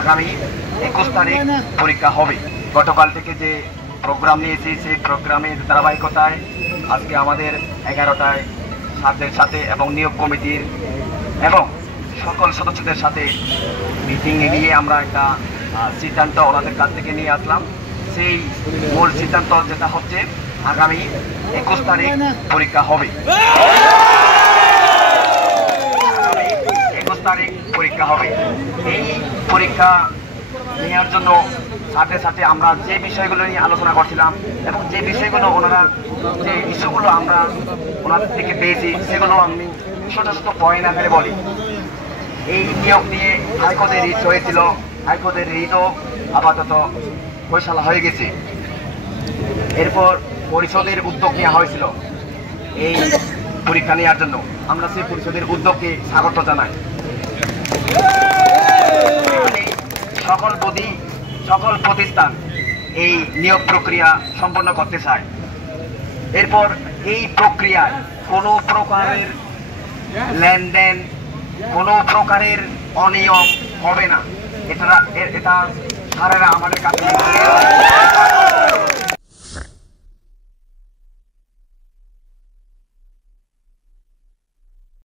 আগামী 21 তারিখ পরীক্ষা হবে। গতকাল থেকে যে প্রোগ্রাম নিয়েছি সেই প্রোগ্রামের ধারাবাহিকতায় আজকে আমাদের 11টায় ছাত্রদের সাথে এবং নিয়োগ কমিটির এবং সকল সদস্যদের সাথে মিটিংয়ে গিয়ে আমরা একটা সিদ্ধান্ত ওনাদের কাছ থেকে নিয়ে আসলাম। সেই মূল সিদ্ধান্ত যেটা হচ্ছে আগামী 21 তারিখ পরীক্ষা হবে। 21 তারিখ পরীক্ষা হবে। এই পরীক্ষা নেওয়ার জন্য সাথে সাথে আমরা যে বিষয়গুলো নিয়ে আলোচনা করছিলাম এবং যে বিষয়গুলো ওনারা যে ইস্যুগুলো আমরা ওনাদের থেকে পেয়েছি সেগুলো আমি ছোট ছোট পয়েন্ট আকারে বলি। এই নিয়োগ নিয়ে হাইকোর্টে রিট হয়েছিল, হাইকোর্টের রিটও আপাতত ফয়সালা হয়ে গেছে। এরপর পরিষদের উদ্যোগ নেওয়া হয়েছিল এই পরীক্ষা নেওয়ার জন্য, আমরা সেই পরিষদের উদ্যোগকে স্বাগত জানাই। সকল প্রতিষ্ঠান এই নিয়োগ প্রক্রিয়া সম্পন্ন করতে চায়। এরপর এই প্রক্রিয়ায় কোনো প্রকারের লেনদেন, কোনো প্রকারের অনিয়ম হবে না। এটা স্যারেরা আমাদের কাছে